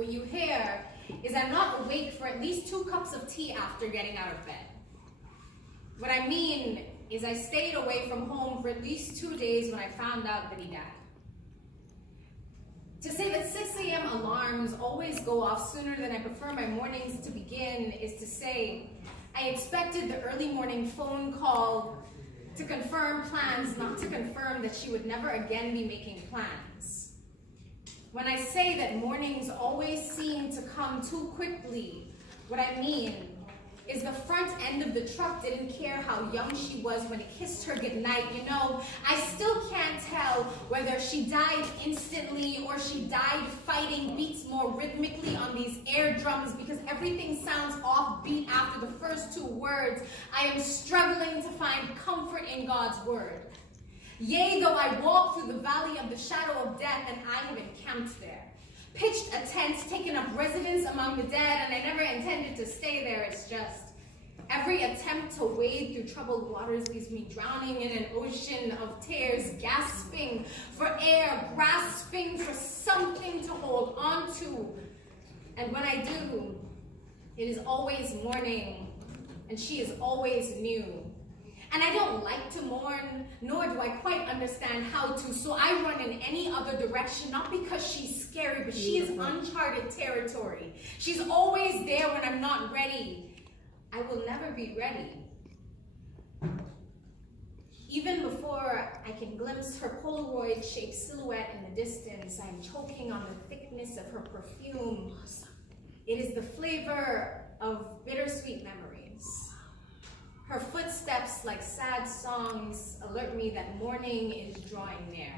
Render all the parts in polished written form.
what you hear is I'm not awake for at least 2 cups of tea after getting out of bed. What I mean is I stayed away from home for at least 2 days when I found out that he died. To say that 6 a.m. alarms always go off sooner than I prefer my mornings to begin is to say I expected the early morning phone call to confirm plans, not to confirm that she would never again be making plans. When I say that mornings always seem to come too quickly, what I mean is the front end of the truck didn't care how young she was when it kissed her goodnight. You know, I still can't tell whether she died instantly or she died fighting beats more rhythmically on these air drums because everything sounds offbeat after the first 2 words. I am struggling to find comfort in God's word. Yea, though I walk through the valley of the shadow of death, and I have encamped there. Pitched a tent, taken up residence among the dead, and I never intended to stay there. It's just every attempt to wade through troubled waters leaves me drowning in an ocean of tears, gasping for air, grasping for something to hold on to. And when I do, it is always morning, and she is always new. And I don't like to mourn, nor do I quite understand how to, so I run in any other direction, not because she's scary, but she is uncharted territory. She's always there when I'm not ready. I will never be ready. Even before I can glimpse her Polaroid-shaped silhouette in the distance, I'm choking on the thickness of her perfume. It is the flavor of bittersweet memories. Her footsteps, like sad songs, alert me that morning is drawing near.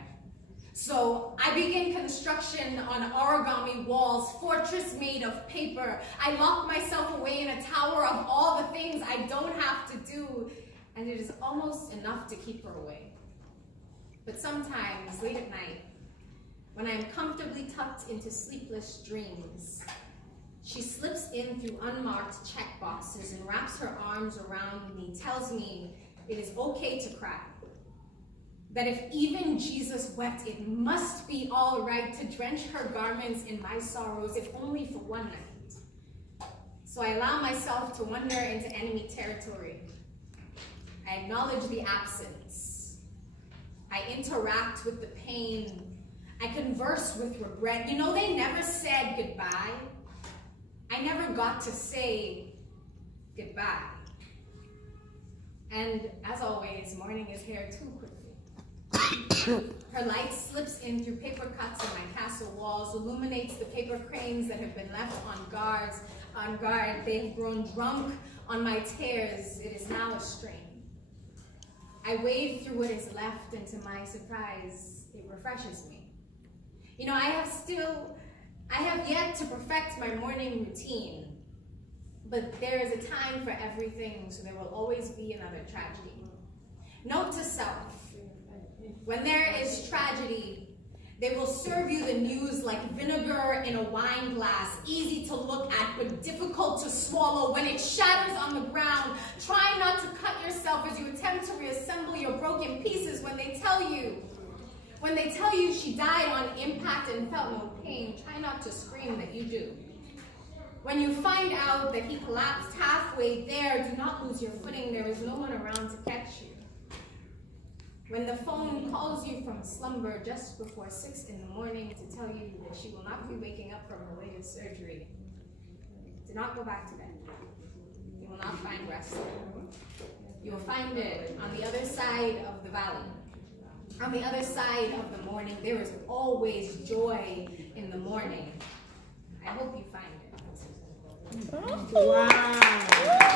So I begin construction on origami walls, fortress made of paper. I lock myself away in a tower of all the things I don't have to do, and it is almost enough to keep her away. But sometimes, late at night, when I am comfortably tucked into sleepless dreams, she slips in through unmarked check boxes and wraps her arms around me, tells me it is okay to cry. That if even Jesus wept, it must be all right to drench her garments in my sorrows, if only for one night. So I allow myself to wander into enemy territory. I acknowledge the absence. I interact with the pain. I converse with regret. You know, they never said goodbye. I never got to say goodbye. And as always, morning is here too quickly. Her light slips in through paper cuts in my castle walls, illuminates the paper cranes that have been left on guard. They've grown drunk on my tears. It is now a strain. I wade through what is left, and to my surprise, it refreshes me. You know, I have yet to perfect my morning routine, but there is a time for everything, so there will always be another tragedy. Note to self, when there is tragedy, they will serve you the news like vinegar in a wine glass, easy to look at, but difficult to swallow. When it shatters on the ground, try not to cut yourself as you attempt to reassemble your broken pieces. When they tell you she died on impact and felt no pain, try not to scream that you do. When you find out that he collapsed halfway there, do not lose your footing. There is no one around to catch you. When the phone calls you from slumber just before 6 in the morning to tell you that she will not be waking up from her latest surgery, do not go back to bed. You will not find rest there. You will find it on the other side of the valley. On the other side of the morning, there is always joy in the morning. I hope you find it. Wow.